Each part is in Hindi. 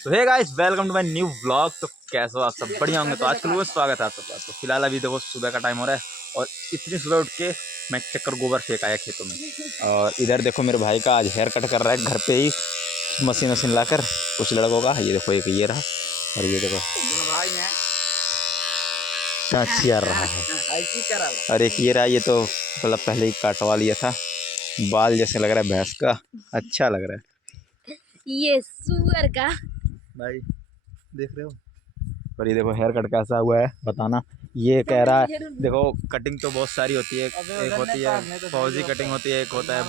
So hey guys, welcome to my new vlog. तो कैसे हो आप सब? बढ़िया होंगे। तो आज के स्वागत है आप सबका। तो फिलहाल अभी देखो सुबह का टाइम हो रहा है और इतनी सुबह उठ के मैं चक्कर गोबर फेंक आया खेतों में। और इधर देखो मेरे भाई का आज हेयर कट कर रहा है घर पे ही, मशीन वशीन लाकर कुछ लड़कों का। ये देखो एक ये रहा और ये देखो क्या चल रहा है। और एक ये रहा, ये तो मतलब पहले ही काटवा लिया था। बाल जैसे लग रहा है भैंस का, अच्छा लग रहा है ये सुअर का भाई, देख रहे हो। और ये देखो हेयर कट कैसा हुआ है बताना। ये कह रहा है देखो कटिंग तो बहुत सारी होती है, एक होती है फौजी कटिंग होती है, एक होता है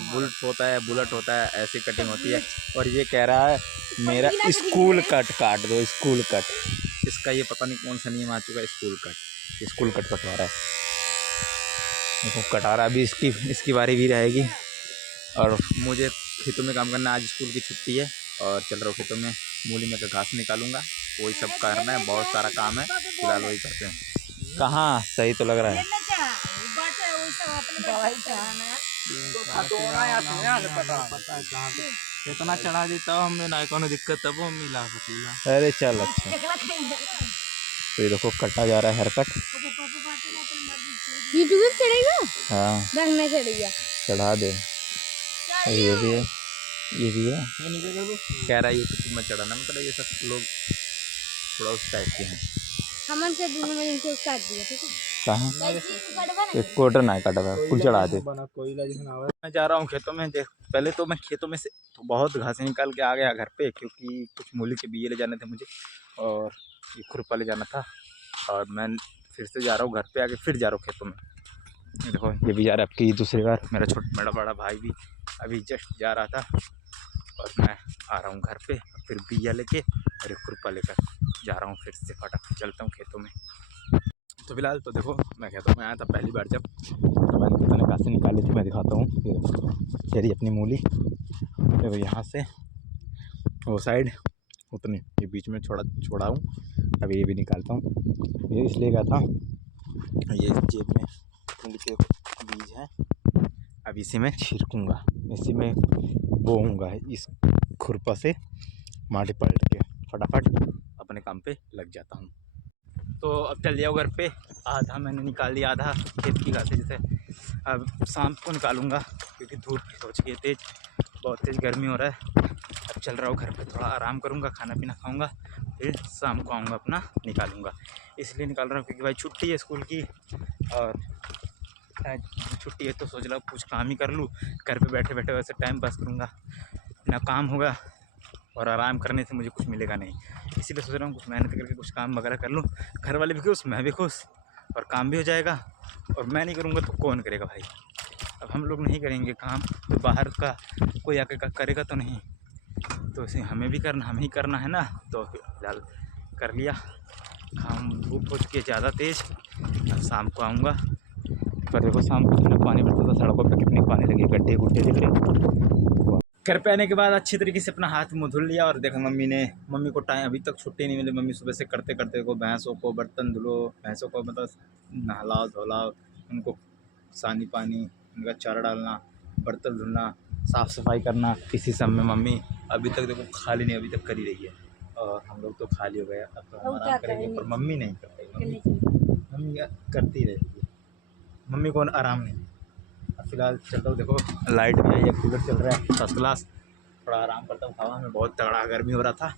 बुलेट होता है, ऐसी कटिंग होती है। और ये कह रहा है मेरा स्कूल कट काट दो, स्कूल कट। इसका ये पता नहीं कौन सा नियम आ चुका है, स्कूल कट कटवा रहा है। देखो कटा रहा, अभी इसकी बारी भी रहेगी। और मुझे खेतों में काम करना, आज स्कूल की छुट्टी है और चल रहा हूँ खेतों में। मूली में का घास निकालूंगा, वही सब करना है, बहुत सारा काम है, फिलहाल वही करते हैं। कहाँ सही तो लग रहा है। इतना चढ़ा देता हूँ हमें ना कोनो दिक्कत, तब वो मिला। अरे चल अच्छा। तो ये देखो कटा जा रहा है हेयर कट। यूट्यूब चढ़ेगा। हाँ चढ़ेगा, चढ़ा दे। ये भी है, ये भी है। कह रहा है ये कुछ मत चढ़ाना, मतलब ये सब लोग थोड़ा उस टाइप के हैं। हमन से दोनों में इनको काट दिया, ठीक है। कहाँ एक कोटर ना कटा हुआ, कुल चढ़ा दे। मैं जा रहा हूँ खेतों में। देख पहले तो मैं खेतों में से तो बहुत घासें निकाल के आ गया घर पे, क्योंकि कुछ मूली के बीए ले जाने थे मुझे और ये खुरपा ले जाना था। और मैं फिर से जा रहा हूँ घर पे, आके फिर जा रहा हूँ खेतों में। देखो ये भी जा रहा है आपकी दूसरी बार। मेरा बड़ा भाई भी अभी जस्ट जा रहा था और मैं आ रहा हूँ घर पे, फिर बिया लेके और एक खुरपा लेकर जा रहा हूँ। फिर से फटाफट चलता हूँ खेतों में। तो फिलहाल तो देखो मैं खेतों में आया था पहली बार जब, तो मैंने कितने घासें निकाली थी मैं दिखाता हूँ। ये देखो चेरी अपनी मूली, देखो यहाँ से वो साइड उतनी, ये बीच में छोड़ा हूँ। अभी ये भी निकालता हूँ। ये इसलिए गया था, ये जेब में मूली के बीज हैं, अब इसी में छिड़कूँगा, इसी में बोऊँगा इस खुरपा से। माटी पलट के फटाफट अपने काम पे लग जाता हूँ। तो अब चल जाओ घर पे। आधा मैंने निकाल लिया, आधा खेत की घासें जैसे अब शाम को निकालूंगा, क्योंकि धूप हो चुकी है तेज़, बहुत तेज़ गर्मी हो रहा है। अब चल रहा हूँ घर पे, थोड़ा आराम करूँगा, खाना पीना खाऊँगा, फिर शाम को आऊँगा अपना निकालूँगा। इसलिए निकाल रहा हूँ क्योंकि भाई छुट्टी है स्कूल की, और छुट्टी है तो सोच रहा हूँ कुछ काम ही कर लूँ। घर पे बैठे बैठे वैसे टाइम पास करूँगा, ना काम होगा और आराम करने से मुझे कुछ मिलेगा नहीं। इसीलिए सोच रहा हूँ कुछ मेहनत करके कुछ काम वगैरह कर लूँ, घर वाले भी खुश, मैं भी खुश, और काम भी हो जाएगा। और मैं नहीं करूँगा तो कौन करेगा भाई? अब हम लोग नहीं करेंगे काम तो बाहर का कोई आके करेगा तो नहीं, तो इसे हमें ही करना है ना। तो फिलहाल कर लिया काम। धूप हो चुकी है ज़्यादा तेज़, अब शाम को आऊँगा। पर देखो शाम को कितना पानी पड़ता था सड़कों पर, कितने पानी लगे, गड्ढे गुड्ढे दिख रहे। घर पे आने के बाद अच्छी तरीके से अपना हाथ मुँह धुल लिया। और देखो मम्मी को टाइम अभी तक छुट्टी नहीं मिली। मम्मी सुबह से करते करते को भैंसों को बर्तन धुलो, भैंसों को मतलब नहलाओ धोलाओ, उनको सानी पानी, उनका चारा डालना, बर्तन धुलना, साफ़ सफाई करना, इसी सब में मम्मी अभी तक देखो खाली नहीं, अभी तक कर ही रही है। और हम लोग तो खाली हो गए, अब तो हम आराम करेंगे, पर मम्मी नहीं कर पाई। मम्मी करती रहेगी, मम्मी को आराम नहीं। फिलहाल चलता हूँ, देखो लाइट भी आई है, कूलर चल रहा है फर्स्ट क्लास, थोड़ा आराम करता हूँ हवा में, बहुत तगड़ा गर्मी हो रहा था।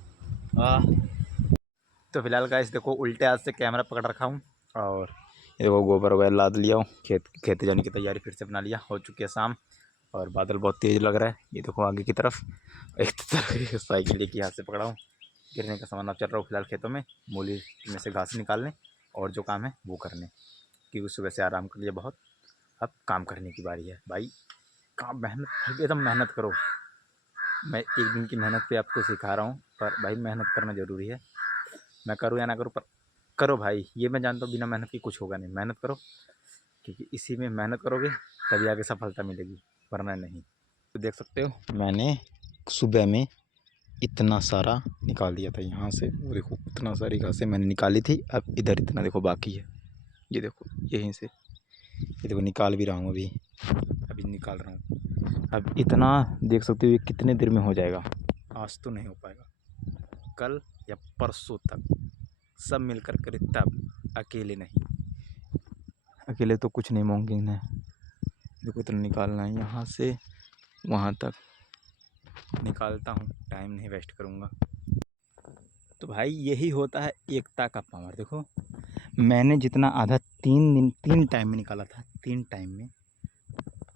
तो फिलहाल गाइस देखो उल्टे हाथ से कैमरा पकड़ रखा हूँ और ये देखो गोबर वगैरह लाद लिया हूँ। खेत जाने की तैयारी फिर से बना लिया, हो चुकी है शाम और बादल बहुत तेज़ लग रहा है। ये देखो आगे की तरफ एक तरफ साइकिल एक ही हाथ से पकड़ा हूँ, गिरने का सामान। अब चल रहा हूँ फिलहाल खेतों में मूली में से घास निकालने और जो काम है वो करने, क्योंकि सुबह से आराम कर लिया बहुत, अब काम करने की बारी है भाई। काम मेहनत एकदम मेहनत करो। मैं एक दिन की मेहनत पे आपको सिखा रहा हूँ, पर भाई मेहनत करना ज़रूरी है। मैं करूँ या ना करूँ पर करो भाई, ये मैं जानता हूँ बिना मेहनत के कुछ होगा नहीं। मेहनत करो, क्योंकि इसी में मेहनत करोगे तभी आगे सफलता मिलेगी, वरना नहीं। तो देख सकते हो मैंने सुबह में इतना सारा निकाल दिया था यहाँ से, वो देखो इतना सारी घासें मैंने निकाली थी। अब इधर इतना देखो बाकी है, ये देखो यहीं से, ये देखो निकाल भी रहा हूँ, अभी निकाल रहा हूँ। अब इतना देख सकते हो ये कितने देर में हो जाएगा, आज तो नहीं हो पाएगा। कल या परसों तक सब मिलकर करे, तब अकेले नहीं। अकेले तो कुछ नहीं मुमकिन है। देखो इतना निकालना है, यहाँ से वहाँ तक निकालता हूँ, टाइम नहीं वेस्ट करूँगा। तो भाई यही होता है एकता का पावर। देखो मैंने जितना आधा 3 टाइम में निकाला था, 3 टाइम में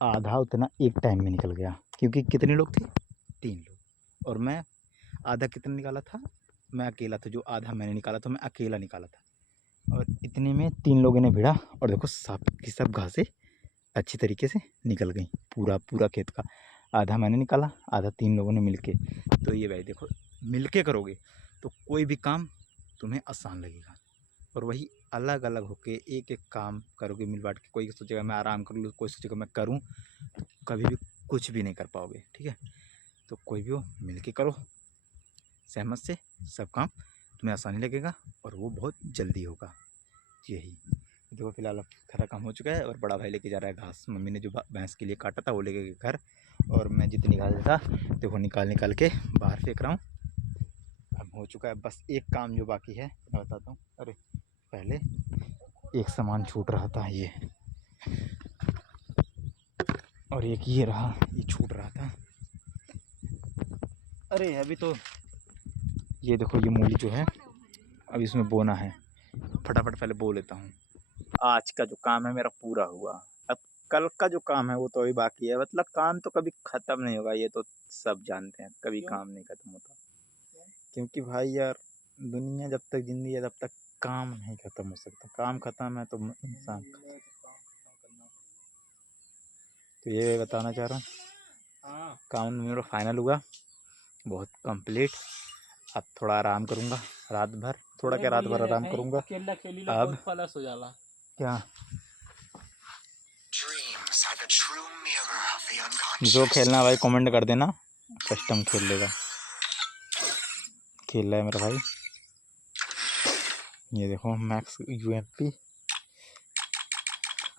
आधा उतना एक टाइम में निकल गया। क्योंकि कितने लोग थे? 3 लोग। और मैं आधा कितना निकाला था? मैं अकेला था। जो आधा मैंने निकाला था मैं अकेला निकाला था। और इतने में 3 लोगों ने भिड़ा और देखो सब की सब घासें अच्छी तरीके से निकल गई। पूरा खेत का आधा मैंने निकाला, आधा 3 लोगों ने मिलके। तो ये भाई देखो मिलके करोगे तो कोई भी काम तुम्हें आसान लगेगा। और वही अलग अलग होके एक एक काम करोगे मिल बांट के, कोई सोचेगा मैं आराम कर लूँ, कोई सोचेगा मैं करूँ, तो कभी भी कुछ भी नहीं कर पाओगे। ठीक है, तो कोई भी हो मिल के करो सहमत से, सब काम तुम्हें आसानी लगेगा और वो बहुत जल्दी होगा। यही देखो फिलहाल अब खरा काम हो चुका है और बड़ा भाई लेके जा रहा है घास। मम्मी ने जो भैंस के लिए काटा था वो लेके गए घर, और मैं जितनी घास था देखो निकाल के बाहर फेंक रहा हूँ। अब हो चुका है, बस एक काम जो बाकी है मैं बताता हूँ। अरे पहले एक सामान छूट रहा था ये, और एक ये रहा, ये छूट रहा था। अरे अभी तो ये देखो ये मूली जो है अब इसमें बोना है, फटाफट पहले बो लेता हूँ। आज का जो काम है मेरा पूरा हुआ। अब कल का जो काम है वो तो अभी बाकी है। मतलब काम तो कभी ख़त्म नहीं होगा, ये तो सब जानते हैं, कभी काम नहीं ख़त्म होता। क्योंकि भाई यार दुनिया जब तक जिंदगी है तब तक काम नहीं ख़त्म हो सकता। काम ख़त्म है तो इंसान, तो ये बताना चाह रहा हूँ काम मेरा फाइनल हुआ, बहुत कंप्लीट। अब थोड़ा आराम करूँगा रात भर, थोड़ा क्या रात भर आराम करूँगा। अब हो जाला क्या जो खेलना भाई कमेंट कर देना, कस्टम खेल लेगा, खेल रहा है मेरा भाई। ये देखो मैक्स यूएमपी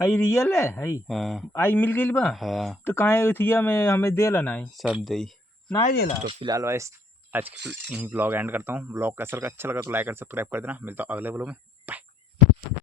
आई रियल है आई। हाँ आई मिल गई बा। हाँ तो काहे थिया में हमें देला नहीं सब दे। नहीं देला। तो फिलहाल भाई आज के यही ब्लॉग एंड करता हूँ। ब्लॉग कैसा लगा, अच्छा लगा तो लाइक और सब्सक्राइब कर देना। मिलता हूँ अगले ब्लॉग में। बाय।